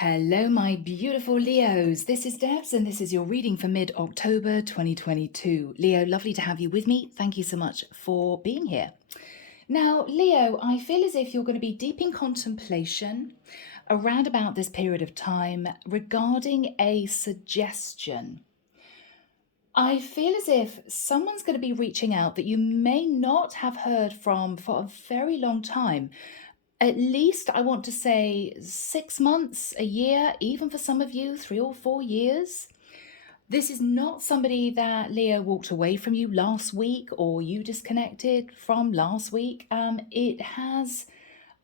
Hello, my beautiful Leos. This is Debs, and this is your reading for mid-October 2022. Leo, lovely to have you with me. Thank you so much for being here. Now, Leo, I feel as if you're going to be deep in contemplation around about this period of time regarding a suggestion. I feel as if someone's going to be reaching out that you may not have heard from for a very long time. At least I want to say 6 months, a year, even for some of you, 3 or 4 years. This is not somebody that Leo walked away from you last week or you disconnected from last week. It has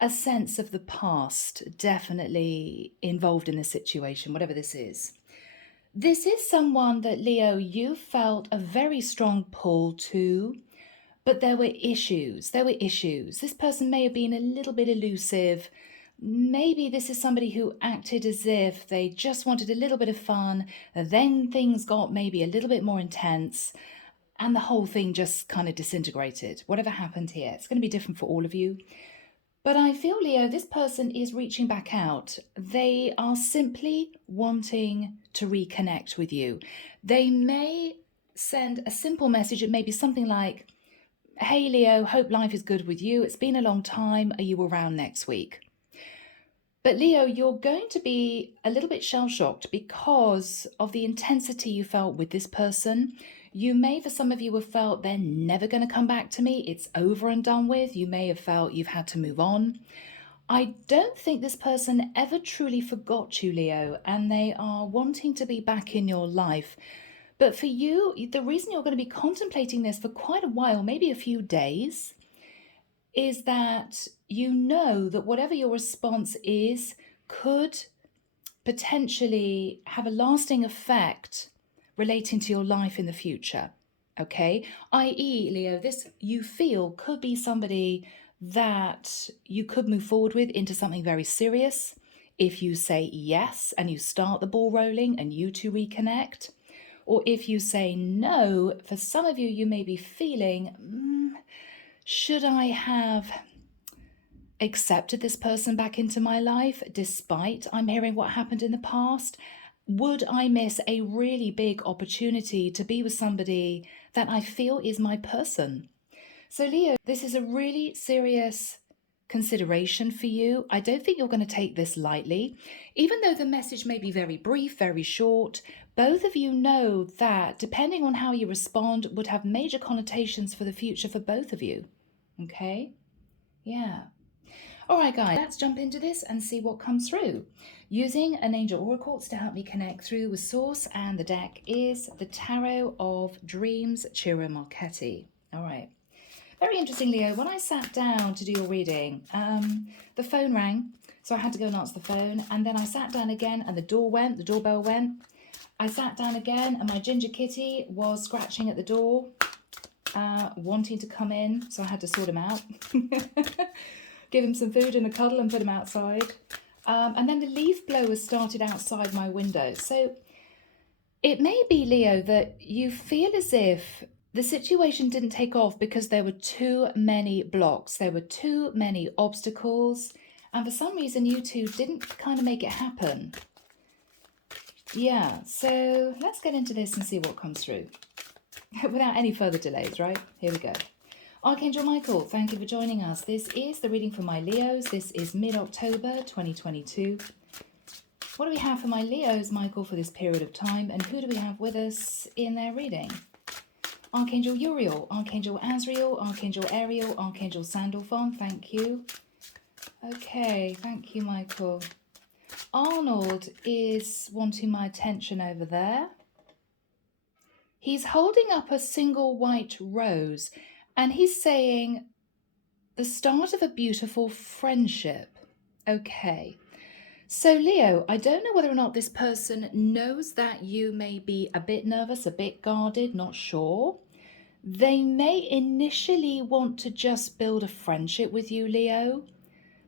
a sense of the past definitely involved in this situation, whatever this is. This is someone that, Leo, you felt a very strong pull to. But there were issues. This person may have been a little bit elusive. Maybe this is somebody who acted as if they just wanted a little bit of fun. Then things got maybe a little bit more intense and the whole thing just kind of disintegrated. Whatever happened here, it's going to be different for all of you. But I feel, Leo, this person is reaching back out. They are simply wanting to reconnect with you. They may send a simple message. It may be something like, "Hey Leo, hope life is good with you. It's been a long time. Are you around next week?" But Leo, you're going to be a little bit shell-shocked because of the intensity you felt with this person. You may, for some of you, have felt they're never going to come back to me. It's over and done with. You may have felt you've had to move on. I don't think this person ever truly forgot you, Leo, and they are wanting to be back in your life. But for you, the reason you're going to be contemplating this for quite a while, maybe a few days, is that you know that whatever your response is could potentially have a lasting effect relating to your life in the future. Okay? i.e., Leo, this you feel could be somebody that you could move forward with into something very serious if you say yes and you start the ball rolling and you two reconnect. Or if you say no, for some of you, you may be feeling, should I have accepted this person back into my life despite I'm hearing what happened in the past? Would I miss a really big opportunity to be with somebody that I feel is my person? So Leo, this is a really serious consideration for you. I don't think you're going to take this lightly. Even though the message may be very brief, very short, both of you know that depending on how you respond would have major connotations for the future for both of you. Okay? Yeah. All right, guys, let's jump into this and see what comes through. Using an angel oracle to help me connect through with source, and the deck is the Tarot of Dreams, Ciro Marchetti. All right. Very interesting, Leo. When I sat down to do your reading, the phone rang, so I had to go and answer the phone. And then I sat down again, and the doorbell went. I sat down again, and my ginger kitty was scratching at the door, wanting to come in, so I had to sort him out. Give him some food and a cuddle and put him outside. And then the leaf blowers started outside my window. So it may be, Leo, that you feel as if the situation didn't take off because there were too many blocks. There were too many obstacles. And for some reason, you two didn't kind of make it happen. Yeah, so let's get into this and see what comes through. Without any further delays, right? Here we go. Archangel Michael, thank you for joining us. This is the reading for my Leos. This is mid-October 2022. What do we have for my Leos, Michael, for this period of time? And who do we have with us in their reading? Archangel Uriel, Archangel Azrael, Archangel Ariel, Archangel Sandalphon, thank you. Okay, thank you, Michael. Arnold is wanting my attention over there. He's holding up a single white rose and he's saying the start of a beautiful friendship. Okay. So Leo, I don't know whether or not this person knows that you may be a bit nervous, a bit guarded, not sure. They may initially want to just build a friendship with you, Leo.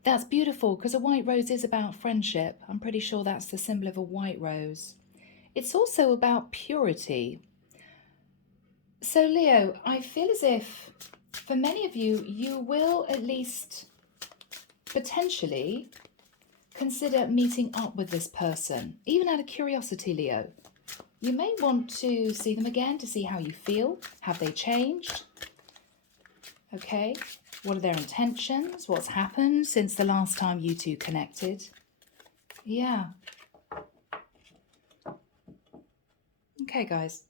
That's beautiful because a white rose is about friendship. I'm pretty sure that's the symbol of a white rose. It's also about purity. So Leo, I feel as if for many of you, you will at least potentially consider meeting up with this person, even out of curiosity, Leo. You may want to see them again to see how you feel. Have they changed? Okay. What are their intentions? What's happened since the last time you two connected? Yeah. Okay, guys.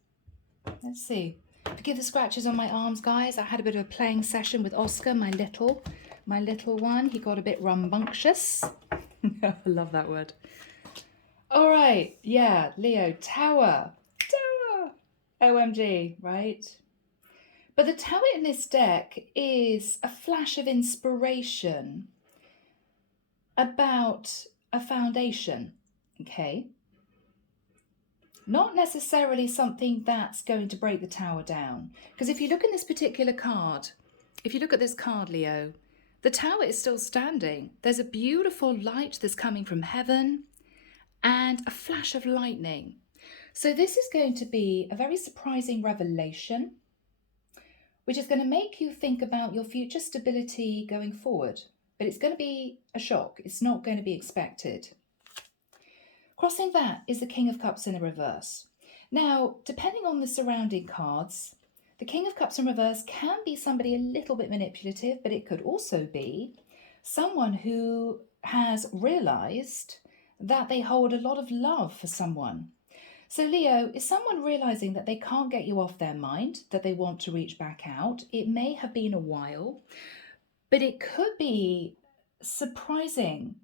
Let's see. Forgive the scratches on my arms, guys. I had a bit of a playing session with Oscar, my little one. He got a bit rambunctious. I love that word. All right. Yeah, Leo, Tower. OMG, right? But the Tower in this deck is a flash of inspiration about a foundation, okay? Not necessarily something that's going to break the Tower down. Because if you look in this particular card, if you look at this card, Leo, the Tower is still standing. There's a beautiful light that's coming from heaven and a flash of lightning. So this is going to be a very surprising revelation, which is going to make you think about your future stability going forward. But it's going to be a shock. It's not going to be expected. Crossing that is the King of Cups in the reverse. Now, depending on the surrounding cards, the King of Cups in reverse can be somebody a little bit manipulative, but it could also be someone who has realized that they hold a lot of love for someone. So Leo, is someone realizing that they can't get you off their mind, that they want to reach back out? It may have been a while, but it could be surprising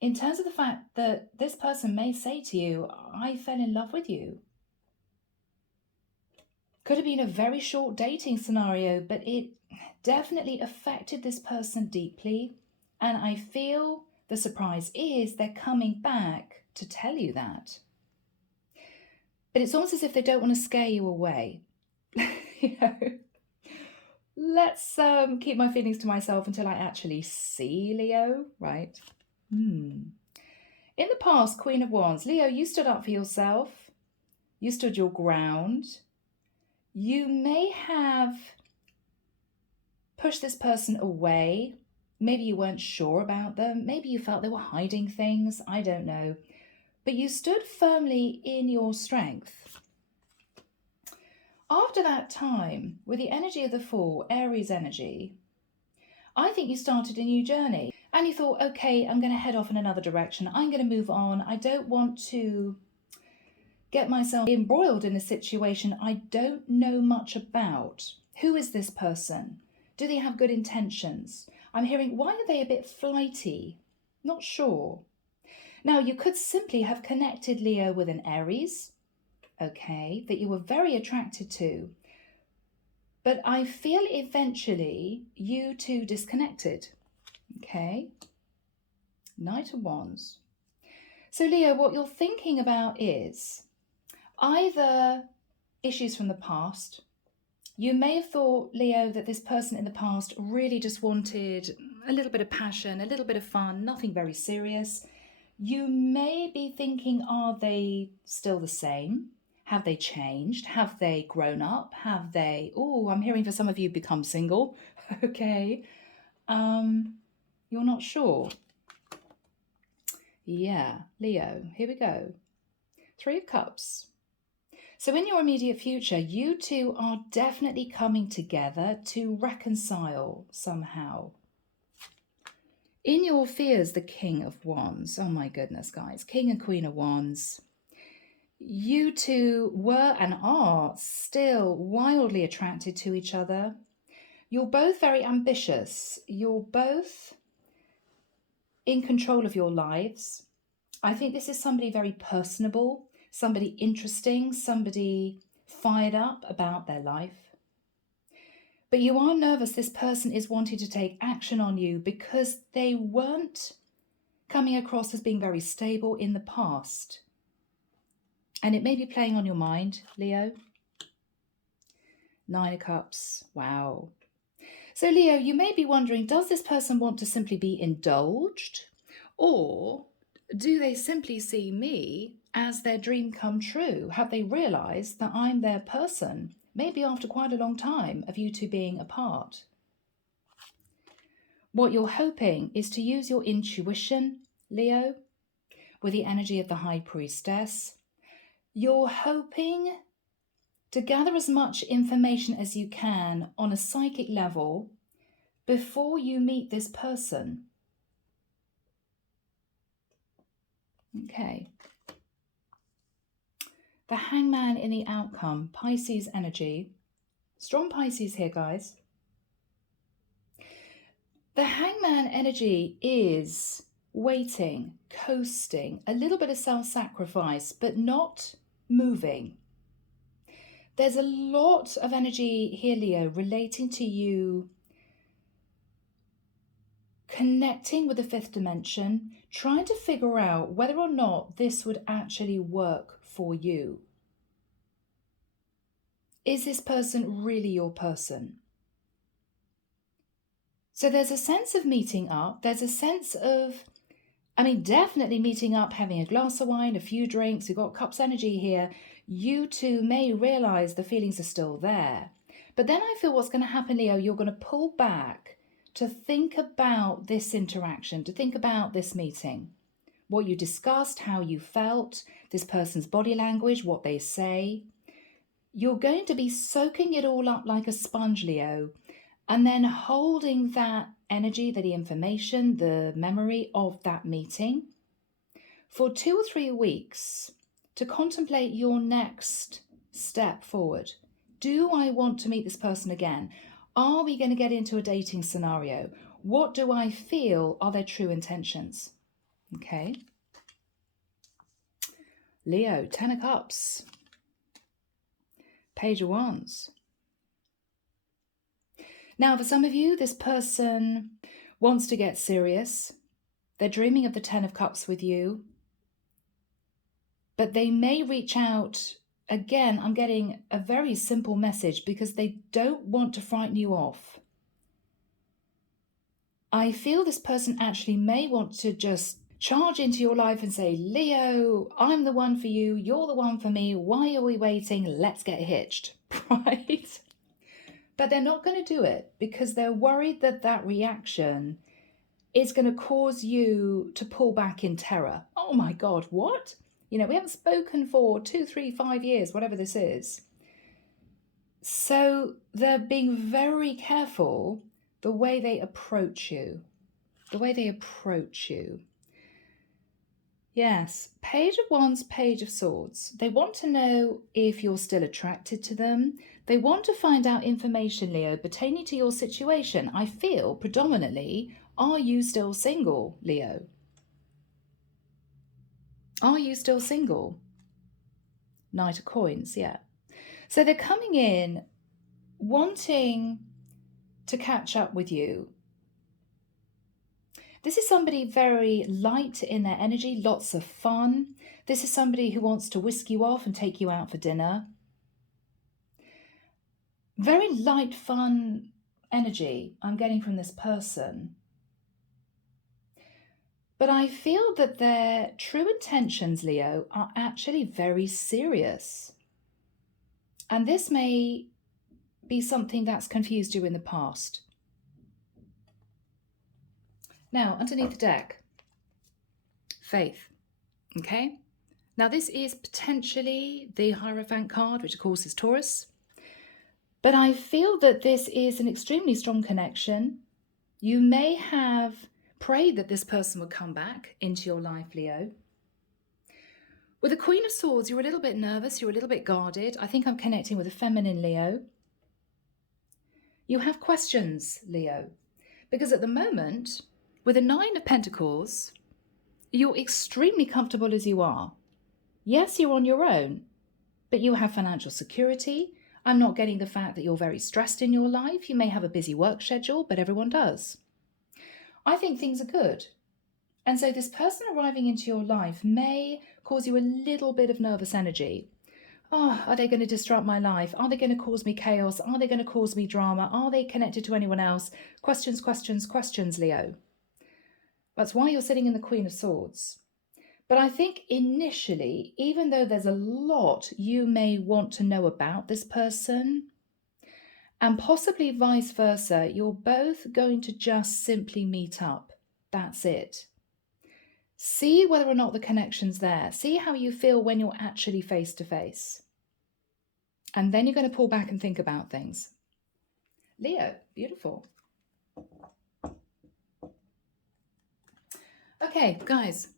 in terms of the fact that this person may say to you, I fell in love with you. Could have been a very short dating scenario, but it definitely affected this person deeply. And I feel the surprise is they're coming back to tell you that. But it's almost as if they don't want to scare you away. You know? Let's keep my feelings to myself until I actually see Leo, right? In the past, Queen of Wands, Leo, you stood up for yourself. You stood your ground. You may have pushed this person away. Maybe you weren't sure about them. Maybe you felt they were hiding things. I don't know. But you stood firmly in your strength. After that time, with the energy of the Fool, Aries energy, I think you started a new journey. And you thought, okay, I'm going to head off in another direction. I'm going to move on. I don't want to get myself embroiled in a situation I don't know much about. Who is this person? Do they have good intentions? I'm hearing, why are they a bit flighty? Not sure. Now, you could simply have connected Leo with an Aries, okay, that you were very attracted to. But I feel eventually you two disconnected. Okay, Knight of Wands. So Leo, what you're thinking about is either issues from the past. You may have thought, Leo, that this person in the past really just wanted a little bit of passion, a little bit of fun, nothing very serious. You may be thinking, are they still the same? Have they changed? Have they grown up? Have they, I'm hearing for some of you become single. Okay. You're not sure. Yeah, Leo, here we go. 3 of Cups. So in your immediate future, you two are definitely coming together to reconcile somehow. In your fears, the King of Wands. Oh my goodness, guys. King and Queen of Wands. You two were and are still wildly attracted to each other. You're both very ambitious. You're both in control of your lives. I think this is somebody very personable, somebody interesting, somebody fired up about their life. But you are nervous this person is wanting to take action on you because they weren't coming across as being very stable in the past. And it may be playing on your mind, Leo. 9 of Cups. Wow. So Leo, you may be wondering, does this person want to simply be indulged? Or do they simply see me as their dream come true? Have they realized that I'm their person? Maybe after quite a long time of you two being apart. What you're hoping is to use your intuition Leo, with the energy of the High Priestess. You're hoping to gather as much information as you can on a psychic level before you meet this person. Okay. The Hangman in the outcome, Pisces energy. Strong Pisces here, guys. The Hangman energy is waiting, coasting, a little bit of self-sacrifice, but not moving. There's a lot of energy here, Leo, relating to you connecting with the fifth dimension, trying to figure out whether or not this would actually work for you. Is this person really your person? So there's a sense of meeting up. There's a sense of, definitely meeting up, having a glass of wine, a few drinks. We've got cups energy here. You two may realize the feelings are still there. But then I feel what's going to happen, Leo, you're going to pull back to think about this interaction, to think about this meeting, what you discussed, how you felt, this person's body language, what they say. You're going to be soaking it all up like a sponge, Leo, and then holding that energy, the information, the memory of that meeting for 2 or 3 weeks to contemplate your next step forward. Do I want to meet this person again? Are we going to get into a dating scenario? What do I feel are their true intentions? Okay. Leo, 10 of Cups. Page of Wands. Now, for some of you, this person wants to get serious. They're dreaming of the 10 of Cups with you. But they may reach out. Again, I'm getting a very simple message because they don't want to frighten you off. I feel this person actually may want to just charge into your life and say, Leo, I'm the one for you. You're the one for me. Why are we waiting? Let's get hitched, right? But they're not going to do it because they're worried that that reaction is going to cause you to pull back in terror. Oh my God, what? We haven't spoken for 2, 3, 5 years, whatever this is. So they're being very careful the way they approach you. Yes, Page of Wands, Page of Swords. They want to know if you're still attracted to them. They want to find out information, Leo, pertaining to your situation. I feel predominantly, are you still single, Leo? Are you still single? Knight of Coins, yeah. So they're coming in wanting to catch up with you. This is somebody very light in their energy, lots of fun. This is somebody who wants to whisk you off and take you out for dinner. Very light, fun energy I'm getting from this person. But I feel that their true intentions, Leo, are actually very serious. And this may be something that's confused you in the past. Now, underneath the deck, Faith. Okay? Now, this is potentially the Hierophant card, which of course is Taurus. But I feel that this is an extremely strong connection. You may have prayed that this person would come back into your life, Leo. With the Queen of Swords, you're a little bit nervous, you're a little bit guarded. I think I'm connecting with a feminine Leo. You have questions, Leo, because at the moment, with the 9 of Pentacles, you're extremely comfortable as you are. Yes, you're on your own, but you have financial security. I'm not getting the fact that you're very stressed in your life. You may have a busy work schedule, but everyone does. I think things are good. And so this person arriving into your life may cause you a little bit of nervous energy. Oh, are they going to disrupt my life? Are they going to cause me chaos? Are they going to cause me drama? Are they connected to anyone else? Questions, questions, questions, Leo. That's why you're sitting in the Queen of Swords. But I think initially, even though there's a lot you may want to know about this person, and possibly vice versa, you're both going to just simply meet up. That's it. See whether or not the connection's there. See how you feel when you're actually face to face. And then you're going to pull back and think about things. Leo, beautiful. Okay, guys,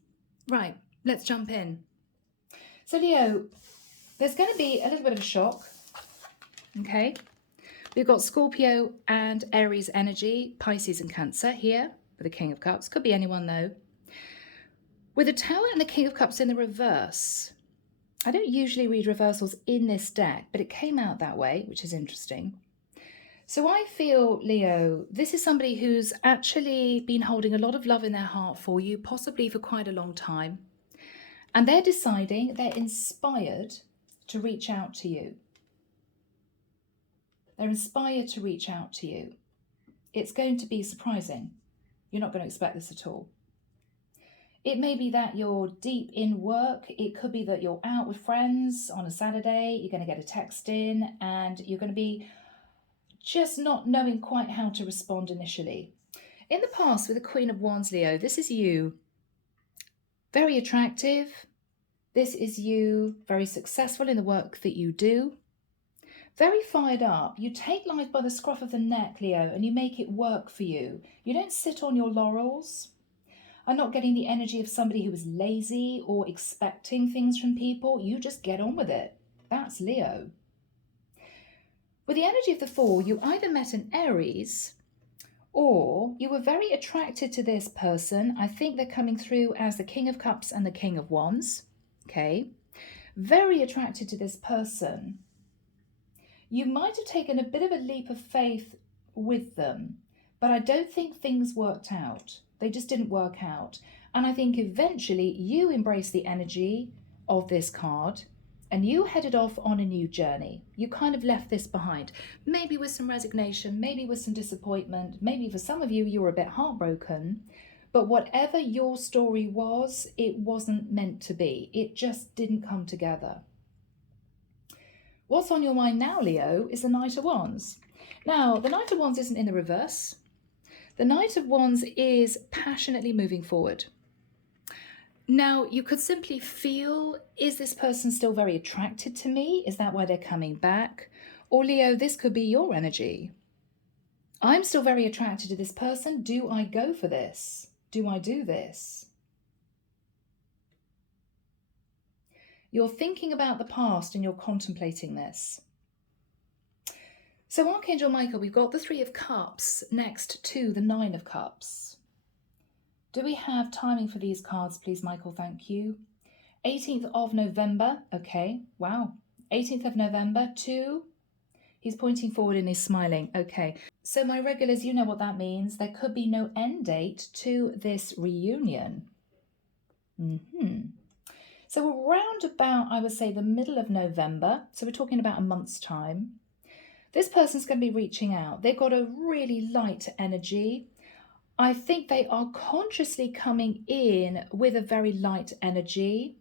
right, let's jump in. So Leo, there's going to be a little bit of a shock, okay? We've got Scorpio and Aries energy, Pisces and Cancer here with the King of Cups. Could be anyone though. With the Tower and the King of Cups in the reverse, I don't usually read reversals in this deck, but it came out that way, which is interesting. So I feel, Leo, this is somebody who's actually been holding a lot of love in their heart for you, possibly for quite a long time. And they're deciding, they're inspired to reach out to you. They're inspired to reach out to you. It's going to be surprising. You're not going to expect this at all. It may be that you're deep in work. It could be that you're out with friends on a Saturday. You're going to get a text in and you're going to be just not knowing quite how to respond initially. In the past with the Queen of Wands, Leo, this is you. Very attractive. This is you, very successful in the work that you do. Very fired up. You take life by the scruff of the neck, Leo, and you make it work for you. You don't sit on your laurels. I'm not getting the energy of somebody who is lazy or expecting things from people. You just get on with it. That's Leo. With the energy of the Four, you either met an Aries or you were very attracted to this person. I think they're coming through as the King of Cups and the King of Wands. Okay. Very attracted to this person. You might have taken a bit of a leap of faith with them, but I don't think things worked out. They just didn't work out. And I think eventually you embraced the energy of this card and you headed off on a new journey. You kind of left this behind, maybe with some resignation, maybe with some disappointment, maybe for some of you, you were a bit heartbroken, but whatever your story was, it wasn't meant to be. It just didn't come together. What's on your mind now, Leo, is the Knight of Wands. Now, the Knight of Wands isn't in the reverse. The Knight of Wands is passionately moving forward. Now, you could simply feel, is this person still very attracted to me? Is that why they're coming back? Or Leo, this could be your energy. I'm still very attracted to this person. Do I go for this? Do I do this? You're thinking about the past and you're contemplating this. So Archangel Michael, we've got the Three of Cups next to the Nine of Cups. Do we have timing for these cards, please, Michael? Thank you. 18th of November. Okay, wow. 18th of November to... He's pointing forward and he's smiling. Okay, so my regulars, you know what that means. There could be no end date to this reunion. So around about, I would say, the middle of November. So we're talking about a month's time. This person's going to be reaching out. They've got a really light energy. I think they are consciously coming in with a very light energy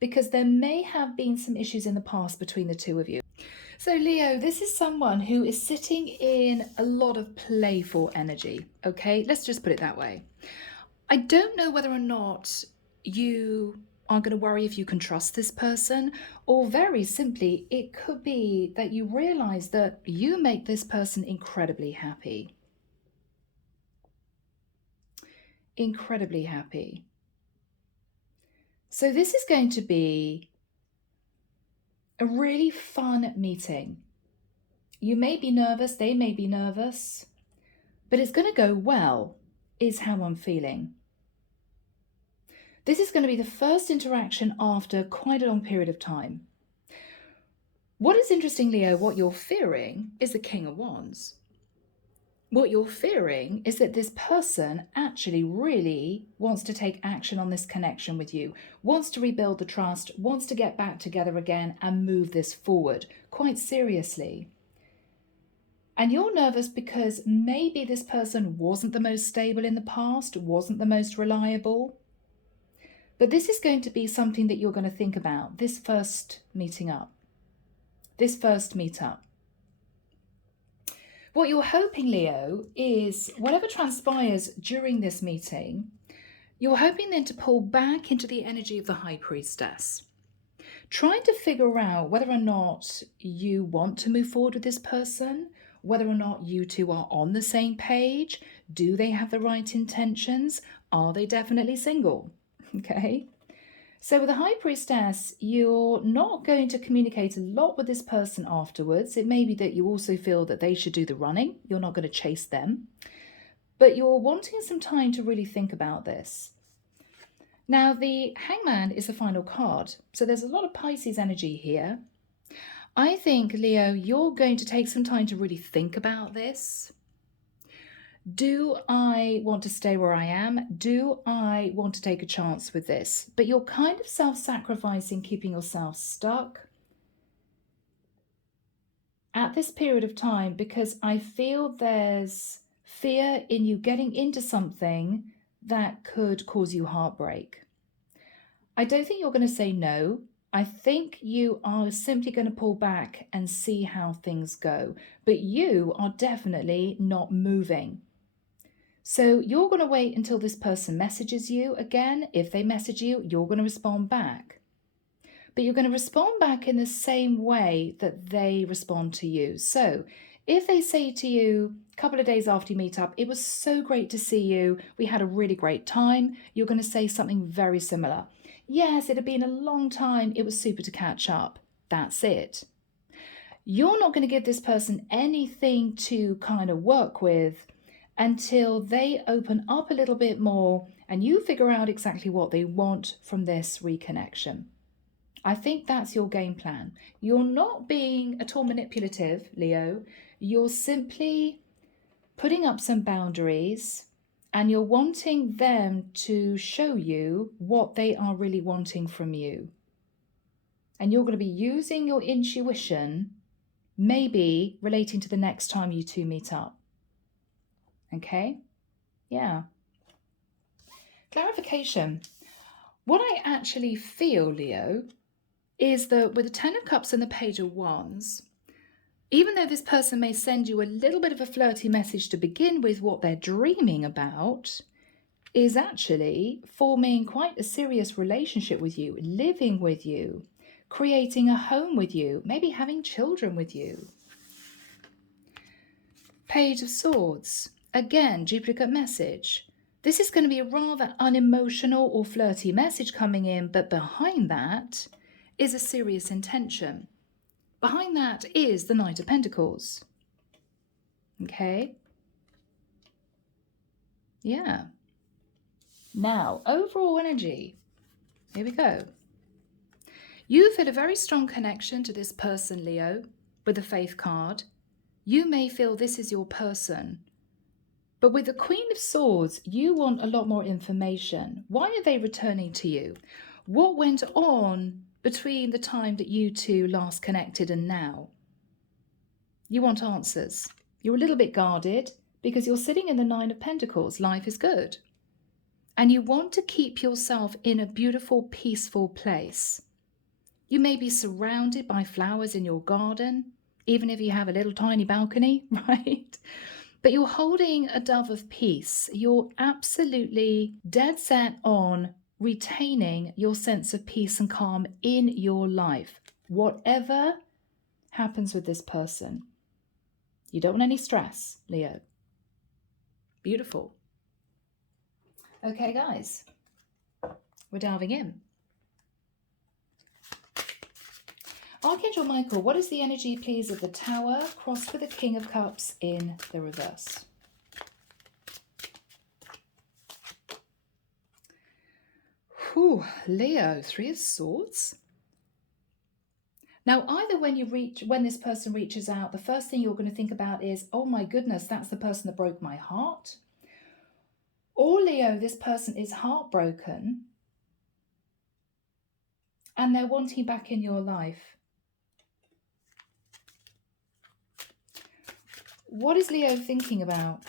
because there may have been some issues in the past between the two of you. So Leo, this is someone who is sitting in a lot of playful energy. Okay, let's just put it that way. I don't know whether or not you are going to worry if you can trust this person, or very simply, it could be that you realize that you make this person incredibly happy. Incredibly happy. So this is going to be a really fun meeting. You may be nervous, they may be nervous, but it's going to go well, is how I'm feeling. This is going to be the first interaction after quite a long period of time. What is interesting, Leo, what you're fearing is the King of Wands. What you're fearing is that this person actually really wants to take action on this connection with you, wants to rebuild the trust, wants to get back together again and move this forward quite seriously. And you're nervous because maybe this person wasn't the most stable in the past, wasn't the most reliable. But this is going to be something that you're going to think about, this first meeting up, this first meetup. What you're hoping, Leo, is whatever transpires during this meeting, You're hoping then to pull back into the energy of the High Priestess, trying to figure out whether or not you want to move forward with this person, whether or not you two are on the same page. Do they have the right intentions? Are they definitely single? Okay. So with the High Priestess, you're not going to communicate a lot with this person afterwards. It may be that you also feel that they should do the running. You're not going to chase them. But you're wanting some time to really think about this. Now, the Hangman is the final card. So there's a lot of Pisces energy here. I think, Leo, you're going to take some time to really think about this. Do I want to stay where I am? Do I want to take a chance with this? But you're kind of self-sacrificing, keeping yourself stuck at this period of time because I feel there's fear in you getting into something that could cause you heartbreak. I don't think you're going to say no. I think you are simply going to pull back and see how things go. But you are definitely not moving. So you're going to wait until this person messages you again. If they message you, you're going to respond back. But you're going to respond back in the same way that they respond to you. So if they say to you a couple of days after you meet up, it was so great to see you, we had a really great time, you're going to say something very similar. Yes, it had been a long time, it was super to catch up. That's it. You're not going to give this person anything to kind of work with until they open up a little bit more and you figure out exactly what they want from this reconnection. I think that's your game plan. You're not being at all manipulative, Leo. You're simply putting up some boundaries and you're wanting them to show you what they are really wanting from you. And you're going to be using your intuition, maybe relating to the next time you two meet up. Okay? Yeah. Clarification. What I actually feel, Leo, is that with the Ten of Cups and the Page of Wands, even though this person may send you a little bit of a flirty message to begin with, what they're dreaming about is actually forming quite a serious relationship with you, living with you, creating a home with you, maybe having children with you. Page of Swords, again, duplicate message. This is going to be a rather unemotional or flirty message coming in, but behind that is a serious intention. Behind that is the Knight of Pentacles. Okay? Yeah. Now, overall energy. Here we go. You feel a very strong connection to this person, Leo, with the Faith card. You may feel this is your person. But with the Queen of Swords, you want a lot more information. Why are they returning to you? What went on between the time that you two last connected and now? You want answers. You're a little bit guarded because you're sitting in the Nine of Pentacles. Life is good. And you want to keep yourself in a beautiful, peaceful place. You may be surrounded by flowers in your garden, even if you have a little tiny balcony, right? But you're holding a dove of peace. You're absolutely dead set on retaining your sense of peace and calm in your life, whatever happens with this person. You don't want any stress, Leo. Beautiful. Okay, guys, we're diving in. Archangel Michael, what is the energy, please, of the Tower crossed with the King of Cups in the reverse? Whew, Leo, Three of Swords. Now, either when this person reaches out, the first thing you're going to think about is, oh my goodness, that's the person that broke my heart. Or Leo, this person is heartbroken and they're wanting back in your life. What is Leo thinking about?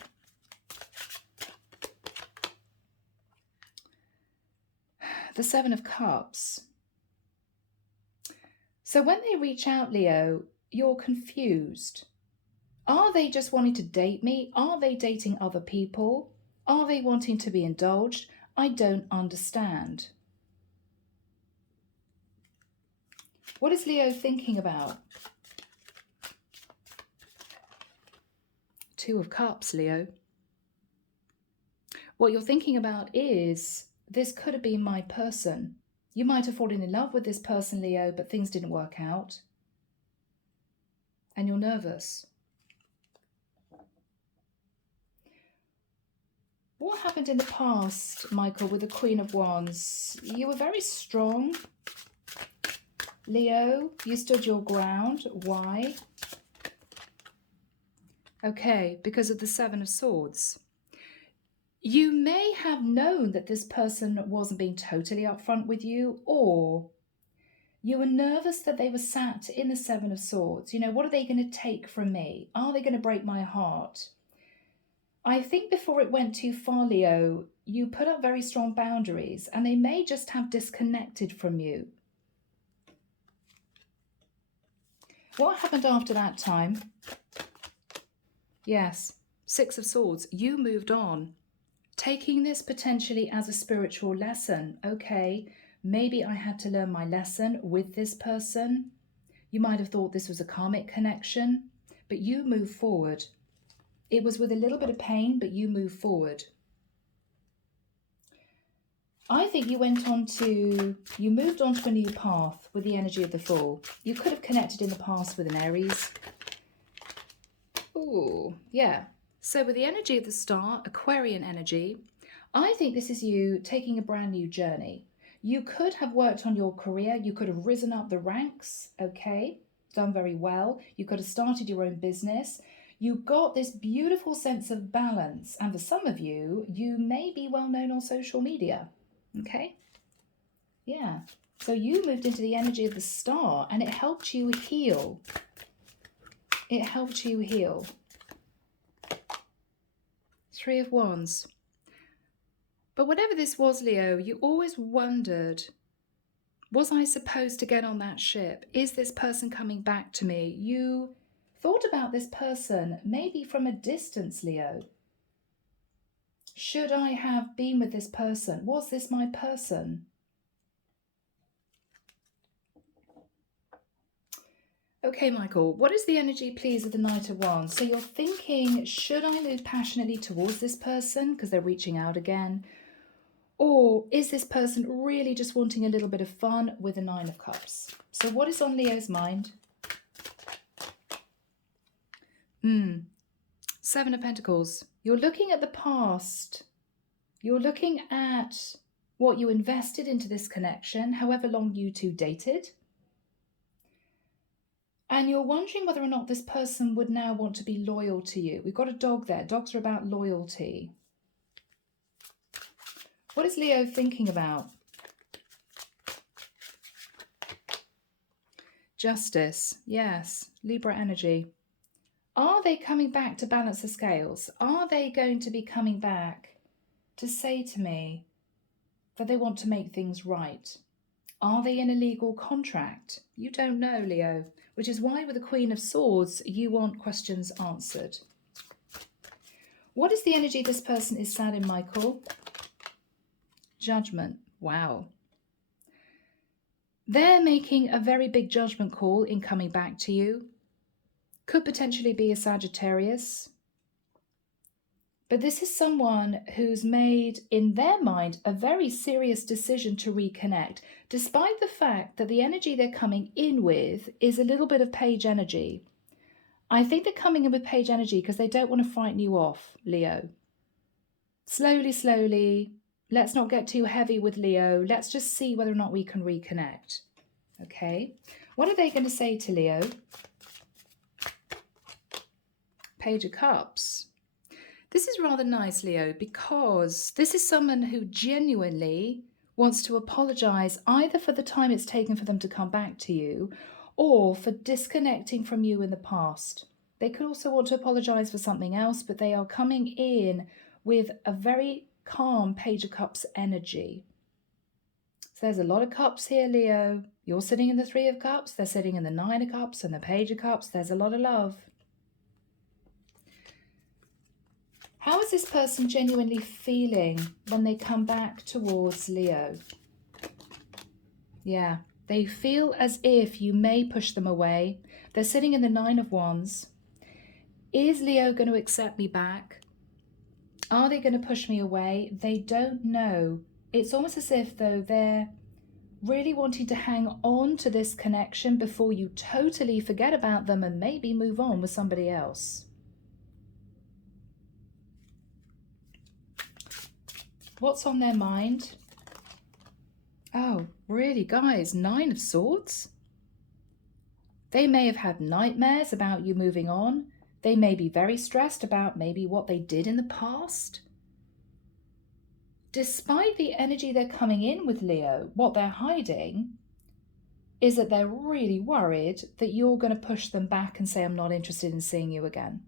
The Seven of Cups. So when they reach out, Leo, you're confused. Are they just wanting to date me? Are they dating other people? Are they wanting to be indulged? I don't understand. What is Leo thinking about? Two of Cups, Leo. What you're thinking about is, this could have been my person. You might have fallen in love with this person, Leo, but things didn't work out. And you're nervous. What happened in the past, Michael, with the Queen of Wands? You were very strong, Leo. You stood your ground. Why? Okay, because of the Seven of Swords. You may have known that this person wasn't being totally upfront with you, or you were nervous that they were sat in the Seven of Swords. You know, what are they going to take from me? Are they going to break my heart? I think before it went too far, Leo, you put up very strong boundaries, and they may just have disconnected from you. What happened after that time? Yes, Six of Swords. You moved on, taking this potentially as a spiritual lesson. Okay, maybe I had to learn my lesson with this person. You might have thought this was a karmic connection, but you move forward. It was with a little bit of pain, but you move forward. I think you moved on to a new path with the energy of the Fool. You could have connected in the past with an Aries. Ooh, yeah. So with the energy of the Star, Aquarian energy, I think this is you taking a brand new journey. You could have worked on your career. You could have risen up the ranks, okay? Done very well. You could have started your own business. You got this beautiful sense of balance. And for some of you, you may be well known on social media, okay? Yeah. So you moved into the energy of the Star, and it helped you heal. It helped you heal. Three of Wands. But whatever this was, Leo, you always wondered, was I supposed to get on that ship? Is this person coming back to me? You thought about this person maybe from a distance, Leo. Should I have been with this person? Was this my person? Okay, Michael, what is the energy, please, of the Knight of Wands? So you're thinking, should I move passionately towards this person because they're reaching out again? Or is this person really just wanting a little bit of fun with the Nine of Cups? So what is on Leo's mind? Seven of Pentacles. You're looking at the past. You're looking at what you invested into this connection, however long you two dated. And you're wondering whether or not this person would now want to be loyal to you. We've got a dog there. Dogs are about loyalty. What is Leo thinking about? Justice. Yes. Libra energy. Are they coming back to balance the scales? Are they going to be coming back to say to me that they want to make things right? Are they in a legal contract? You don't know, Leo, which is why with the Queen of Swords, you want questions answered. What is the energy this person is sad in, Michael? Judgment. Wow. They're making a very big judgment call in coming back to you. Could potentially be a Sagittarius. But this is someone who's made, in their mind, a very serious decision to reconnect, despite the fact that the energy they're coming in with is a little bit of Page energy. I think they're coming in with Page energy because they don't want to frighten you off, Leo. Slowly, slowly. Let's not get too heavy with Leo. Let's just see whether or not we can reconnect. Okay. What are they going to say to Leo? Page of Cups. This is rather nice, Leo, because this is someone who genuinely wants to apologize either for the time it's taken for them to come back to you or for disconnecting from you in the past. They could also want to apologize for something else, but they are coming in with a very calm Page of Cups energy. So there's a lot of cups here, Leo. You're sitting in the Three of Cups. They're sitting in the Nine of Cups and the Page of Cups. There's a lot of love. How is this person genuinely feeling when they come back towards Leo? Yeah, they feel as if you may push them away. They're sitting in the Nine of Wands. Is Leo going to accept me back? Are they going to push me away? They don't know. It's almost as if, though, they're really wanting to hang on to this connection before you totally forget about them and maybe move on with somebody else. What's on their mind? Oh, really, guys? Nine of Swords? They may have had nightmares about you moving on. They may be very stressed about maybe what they did in the past. Despite the energy they're coming in with, Leo, what they're hiding is that they're really worried that you're going to push them back and say, I'm not interested in seeing you again.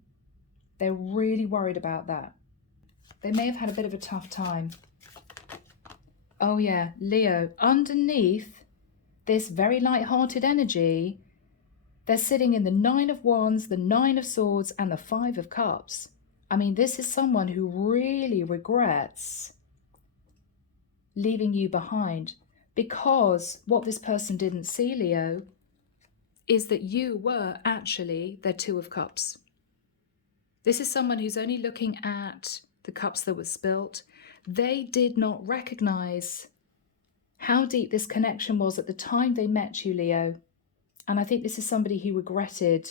They're really worried about that. They may have had a bit of a tough time. Oh yeah, Leo, underneath this very light-hearted energy, they're sitting in the Nine of Wands, the Nine of Swords, and the Five of Cups. I mean, this is someone who really regrets leaving you behind, because what this person didn't see, Leo, is that you were actually their Two of Cups. This is someone who's only looking at the cups that were spilt. They did not recognize how deep this connection was at the time they met you, Leo. And I think this is somebody who regretted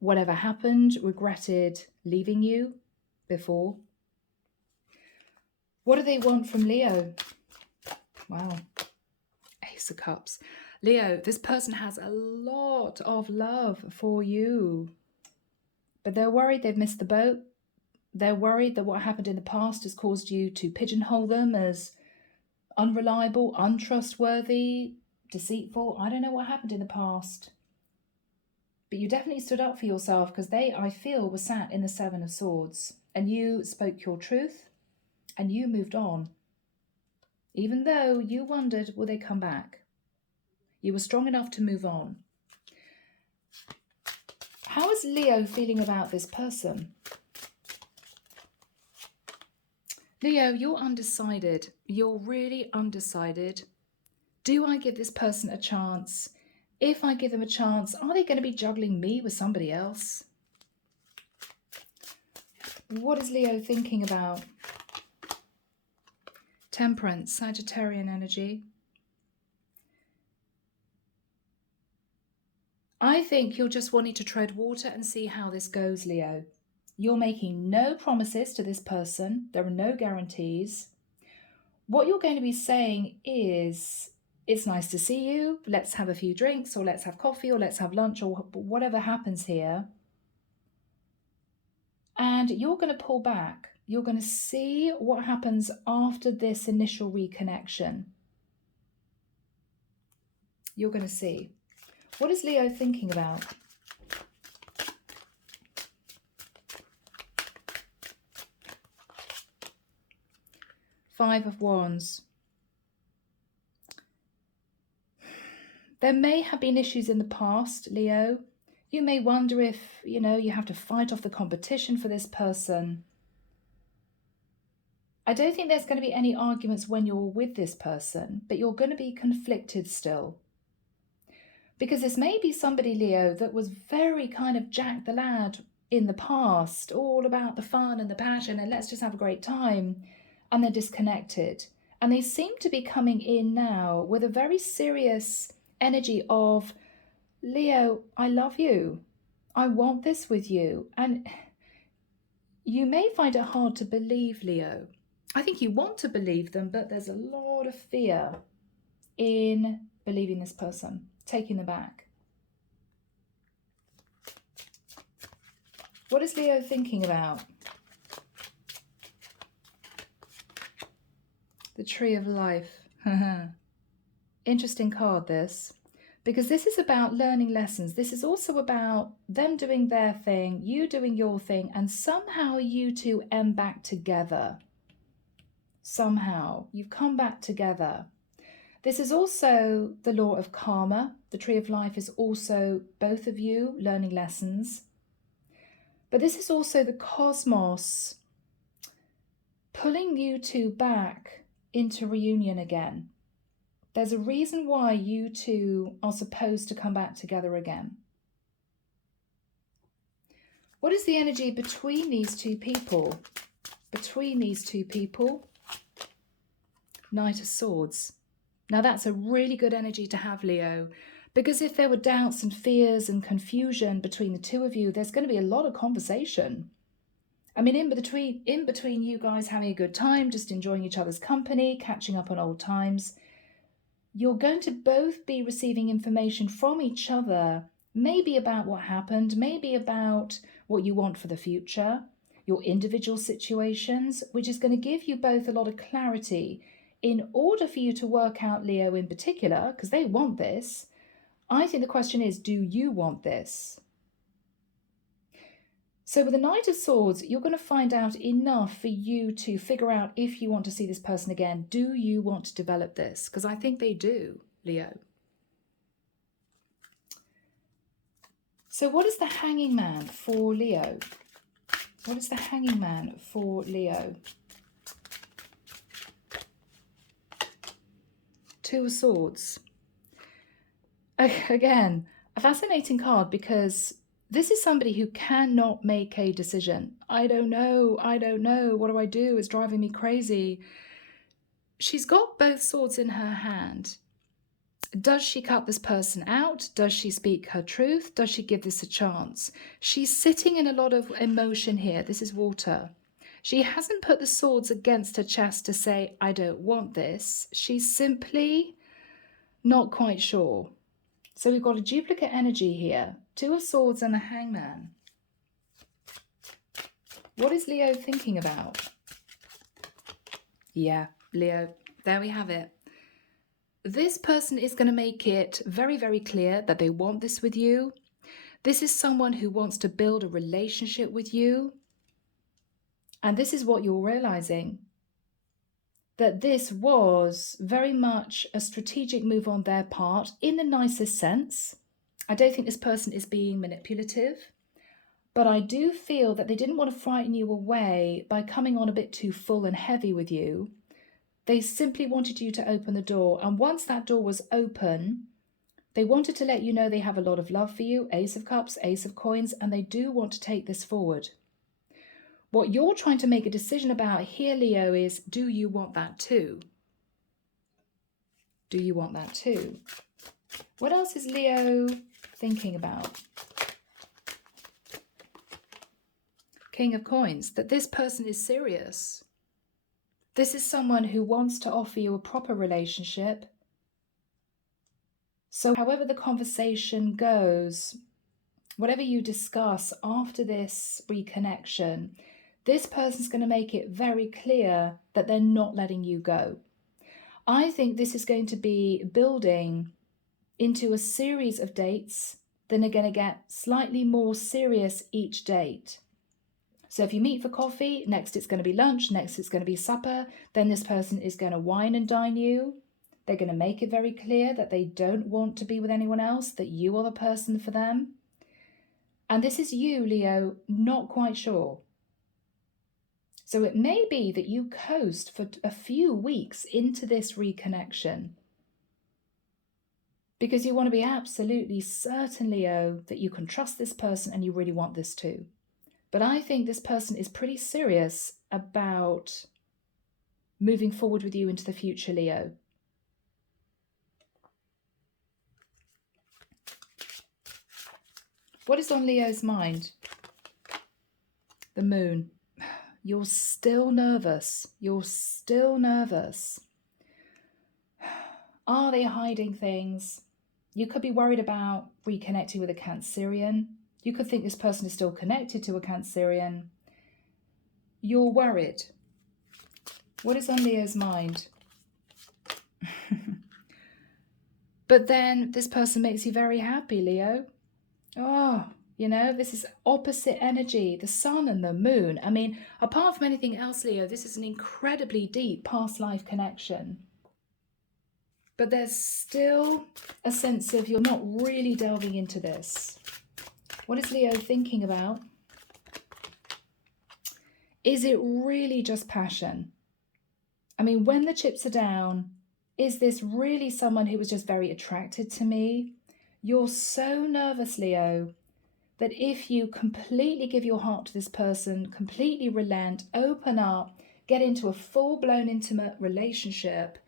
whatever happened, regretted leaving you before. What do they want from Leo? Wow. Ace of Cups. Leo, this person has a lot of love for you, but they're worried they've missed the boat. They're worried that what happened in the past has caused you to pigeonhole them as unreliable, untrustworthy, deceitful. I don't know what happened in the past, but you definitely stood up for yourself, because they, I feel, were sat in the Seven of Swords, and you spoke your truth and you moved on. Even though you wondered, will they come back? You were strong enough to move on. How is Leo feeling about this person? Leo, you're undecided. You're really undecided. Do I give this person a chance? If I give them a chance, are they going to be juggling me with somebody else? What is Leo thinking about? Temperance, Sagittarian energy. I think you're just wanting to tread water and see how this goes, Leo. You're making no promises to this person. There are no guarantees. What you're going to be saying is, it's nice to see you. Let's have a few drinks, or let's have coffee, or let's have lunch, or whatever happens here. And you're going to pull back. You're going to see what happens after this initial reconnection. You're going to see. What is Leo thinking about? Five of Wands. There may have been issues in the past, Leo. You may wonder if, you have to fight off the competition for this person. I don't think there's going to be any arguments when you're with this person, but you're going to be conflicted still. Because this may be somebody, Leo, that was very kind of Jack the Lad in the past, all about the fun and the passion and let's just have a great time, and they're disconnected. And they seem to be coming in now with a very serious energy of, Leo, I love you. I want this with you. And you may find it hard to believe, Leo. I think you want to believe them, but there's a lot of fear in believing this person, taking them back. What is Leo thinking about? The Tree of Life. Interesting card, this. Because this is about learning lessons. This is also about them doing their thing, you doing your thing, and somehow you two end back together. Somehow you've come back together. This is also the law of karma. The Tree of Life is also both of you learning lessons. But this is also the cosmos pulling you two back into reunion again. There's a reason why you two are supposed to come back together again. What is the energy between these two people? Between these two people? Knight of Swords. Now that's a really good energy to have, Leo, because if there were doubts and fears and confusion between the two of you, there's going to be a lot of conversation. I mean, in between you guys having a good time, just enjoying each other's company, catching up on old times, you're going to both be receiving information from each other, maybe about what happened, maybe about what you want for the future, your individual situations, which is going to give you both a lot of clarity. In order for you to work out, Leo, in particular, because they want this, I think the question is, do you want this? So with the Knight of Swords, you're going to find out enough for you to figure out if you want to see this person again. Do you want to develop this? Because I think they do, Leo. So what is the Hanging Man for Leo? What is the Hanging Man for Leo? Two of Swords. Again, a fascinating card because this is somebody who cannot make a decision. I don't know. What do I do? It's driving me crazy. She's got both swords in her hand. Does she cut this person out? Does she speak her truth? Does she give this a chance? She's sitting in a lot of emotion here. This is water. She hasn't put the swords against her chest to say, I don't want this. She's simply not quite sure. So we've got a duplicate energy here. Two of Swords and a Hangman. What is Leo thinking about? Yeah, Leo, there we have it. This person is going to make it very, very clear that they want this with you. This is someone who wants to build a relationship with you. And this is what you're realizing. That this was very much a strategic move on their part in the nicest sense. I don't think this person is being manipulative, but I do feel that they didn't want to frighten you away by coming on a bit too full and heavy with you. They simply wanted you to open the door, and once that door was open, they wanted to let you know they have a lot of love for you, Ace of Cups, Ace of Coins, and they do want to take this forward. What you're trying to make a decision about here, Leo, is do you want that too? Do you want that too? What else is Leo thinking about? King of Coins, that this person is serious. This is someone who wants to offer you a proper relationship. So however the conversation goes, whatever you discuss after this reconnection, this person's going to make it very clear that they're not letting you go. I think this is going to be building into a series of dates that are going to get slightly more serious each date. So if you meet for coffee, next it's going to be lunch, next it's going to be supper, then this person is going to wine and dine you. They're going to make it very clear that they don't want to be with anyone else, that you are the person for them. And this is you, Leo, not quite sure. So it may be that you coast for a few weeks into this reconnection because you want to be absolutely certain, Leo, that you can trust this person and you really want this too. But I think this person is pretty serious about moving forward with you into the future, Leo. What is on Leo's mind? The Moon. You're still nervous. You're still nervous. Are they hiding things? You could be worried about reconnecting with a Cancerian. You could think this person is still connected to a Cancerian. You're worried. What is on Leo's mind? But then this person makes you very happy, Leo. Oh, you know, this is opposite energy, the sun and the moon. I mean, apart from anything else, Leo, this is an incredibly deep past life connection. But there's still a sense of you're not really delving into this. What is Leo thinking about? Is it really just passion? I mean, when the chips are down, is this really someone who was just very attracted to me? You're so nervous, Leo, that if you completely give your heart to this person, completely relent, open up, get into a full-blown intimate relationship,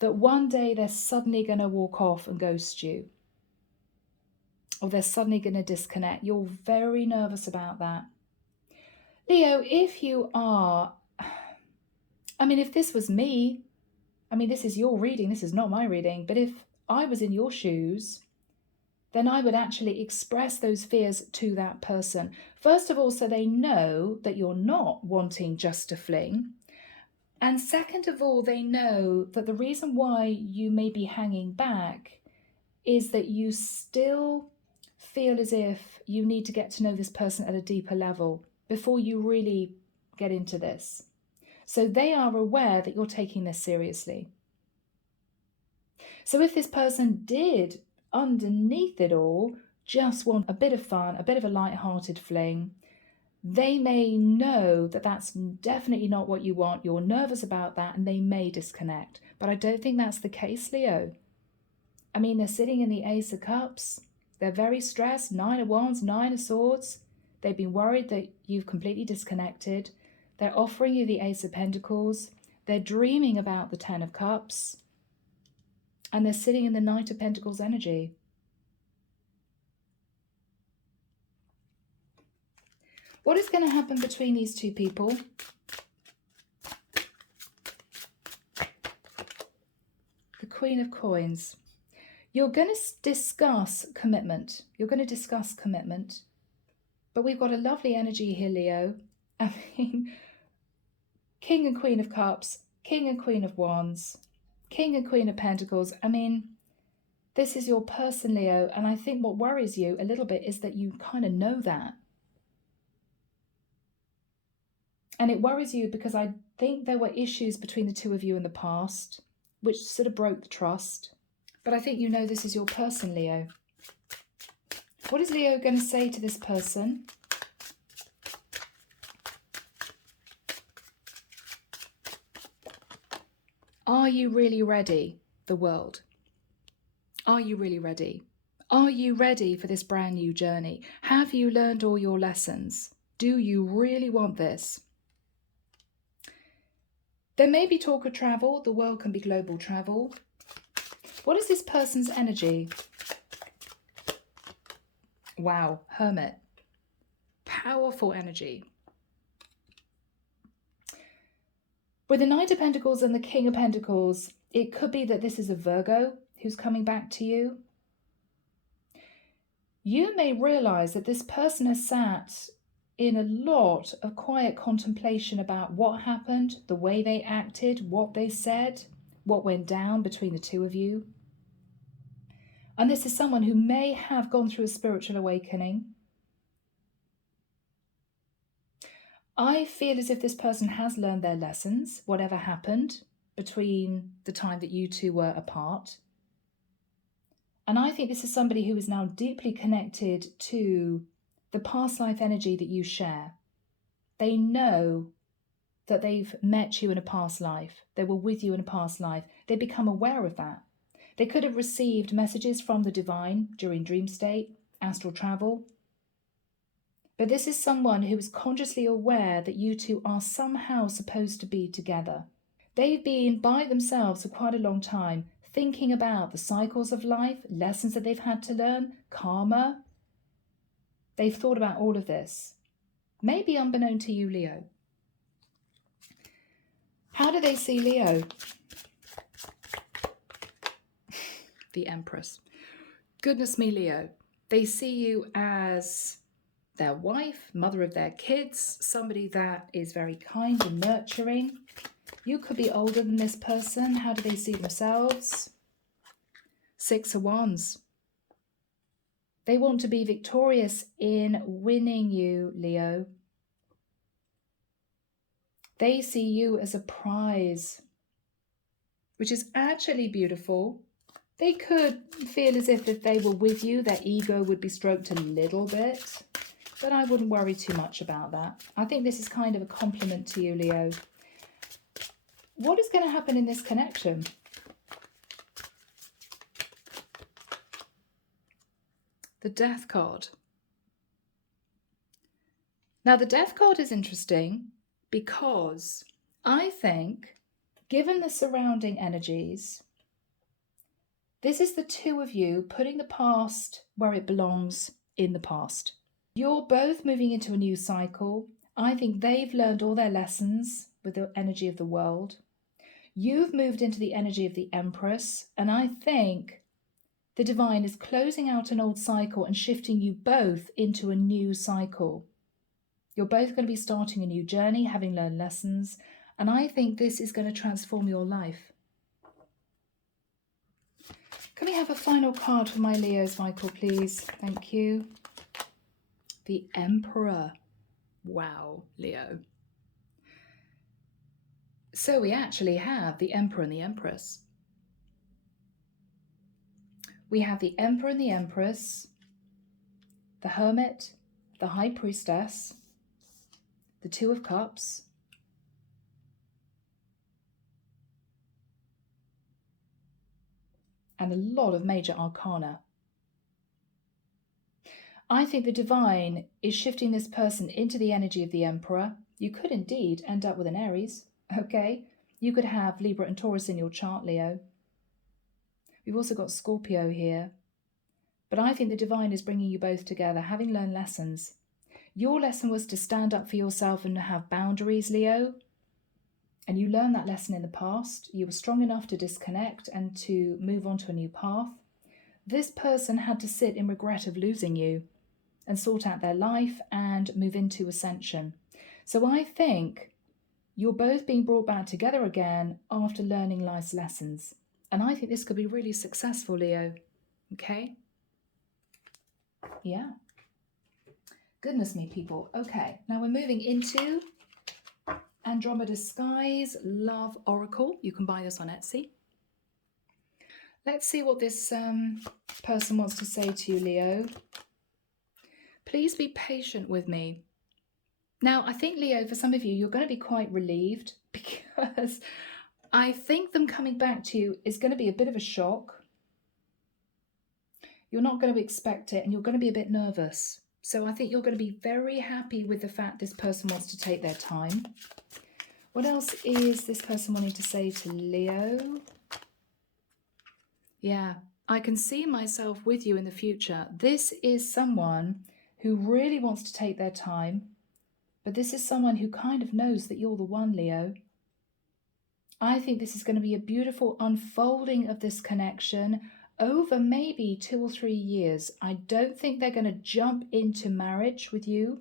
that one day they're suddenly going to walk off and ghost you. Or they're suddenly going to disconnect. You're very nervous about that. Leo, if you are, I mean, if this was me, I mean, this is your reading, this is not my reading, but if I was in your shoes, then I would actually express those fears to that person. First of all, so they know that you're not wanting just a fling. And second of all, they know that the reason why you may be hanging back is that you still feel as if you need to get to know this person at a deeper level before you really get into this. So they are aware that you're taking this seriously. So if this person did, underneath it all, just want a bit of fun, a bit of a light-hearted fling, they may know that that's definitely not what you want. You're nervous about that, and they may disconnect. But I don't think that's the case, Leo. I mean, they're sitting in the Ace of Cups. They're very stressed. 9 of Wands, 9 of Swords. They've been worried that you've completely disconnected. They're offering you the Ace of Pentacles. They're dreaming about the 10 of Cups. And they're sitting in the Knight of Pentacles energy. What is going to happen between these two people? The Queen of Coins. You're going to discuss commitment. You're going to discuss commitment. But we've got a lovely energy here, Leo. I mean, King and Queen of Cups, King and Queen of Wands, King and Queen of Pentacles. I mean, this is your person, Leo. And I think what worries you a little bit is that you kind of know that. And it worries you because I think there were issues between the two of you in the past, which sort of broke the trust. But I think you know this is your person, Leo. What is Leo going to say to this person? Are you really ready, the world? Are you really ready? Are you ready for this brand new journey? Have you learned all your lessons? Do you really want this? There may be talk of travel. The world can be global travel. What is this person's energy? Wow, Hermit. Powerful energy. With the Knight of Pentacles and the King of Pentacles, it could be that this is a Virgo who's coming back to you. You may realize that this person has sat in a lot of quiet contemplation about what happened, the way they acted, what they said, what went down between the two of you. And this is someone who may have gone through a spiritual awakening. I feel as if this person has learned their lessons, whatever happened between the time that you two were apart. And I think this is somebody who is now deeply connected to the past life energy that you share. They know that they've met you in a past life. They were with you in a past life. They become aware of that. They could have received messages from the divine during dream state, astral travel. But this is someone who is consciously aware that you two are somehow supposed to be together. They've been by themselves for quite a long time, thinking about the cycles of life, lessons that they've had to learn, karma. They've thought about all of this, maybe unbeknown to you, Leo. How do they see Leo? The Empress. Goodness me, Leo. They see you as their wife, mother of their kids, somebody that is very kind and nurturing. You could be older than this person. How do they see themselves? 6 of Wands. They want to be victorious in winning you, Leo. They see you as a prize, which is actually beautiful. They could feel as if they were with you, their ego would be stroked a little bit. but I wouldn't worry too much about that. I think this is kind of a compliment to you, Leo. What is going to happen in this connection? The Death card. Now, the Death card is interesting because I think, given the surrounding energies, this is the two of you putting the past where it belongs in the past. You're both moving into a new cycle. I think they've learned all their lessons with the energy of the world. You've moved into the energy of the Empress, and I think the divine is closing out an old cycle and shifting you both into a new cycle. You're both going to be starting a new journey, having learned lessons, and I think this is going to transform your life. Can we have a final card for my Leos, Michael, please? Thank you. The Emperor. Wow, Leo. So we actually have the Emperor and the Empress. We have the Emperor and the Empress, the Hermit, the High Priestess, the Two of Cups, and a lot of major arcana. I think the divine is shifting this person into the energy of the Emperor. You could indeed end up with an Aries, okay? You could have Libra and Taurus in your chart, Leo. We've also got Scorpio here. But I think the divine is bringing you both together, having learned lessons. Your lesson was to stand up for yourself and have boundaries, Leo. And you learned that lesson in the past. You were strong enough to disconnect and to move on to a new path. This person had to sit in regret of losing you and sort out their life and move into ascension. So I think you're both being brought back together again after learning life's lessons. And I think this could be really successful, Leo. Okay? Yeah. Goodness me, people. Okay, now we're moving into Andromeda Skies Love Oracle. You can buy this on Etsy. Let's see what this person wants to say to you, Leo. Please be patient with me. Now, I think, Leo, for some of you, you're going to be quite relieved because I think them coming back to you is going to be a bit of a shock. You're not going to expect it and you're going to be a bit nervous. So I think you're going to be very happy with the fact this person wants to take their time. What else is this person wanting to say to Leo? Yeah, I can see myself with you in the future. This is someone who really wants to take their time, but this is someone who kind of knows that you're the one, Leo. I think this is going to be a beautiful unfolding of this connection over maybe 2 or 3 years. I don't think they're going to jump into marriage with you.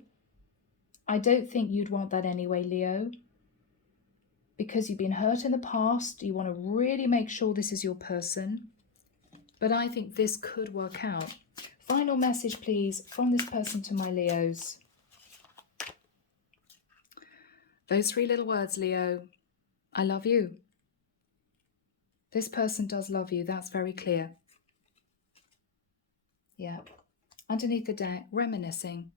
I don't think you'd want that anyway, Leo. Because you've been hurt in the past, you want to really make sure this is your person. But I think this could work out. Final message, please, from this person to my Leos. Those 3 little words, Leo. I love you. This person does love you. That's very clear. Yeah. Underneath the deck, reminiscing.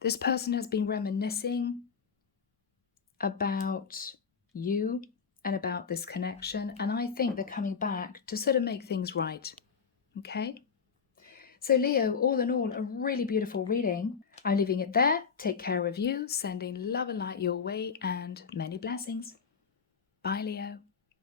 This person has been reminiscing about you and about this connection. And I think they're coming back to sort of make things right. Okay? So Leo, all in all, a really beautiful reading. I'm leaving it there. Take care of you, sending love and light your way, and many blessings. Bye, Leo.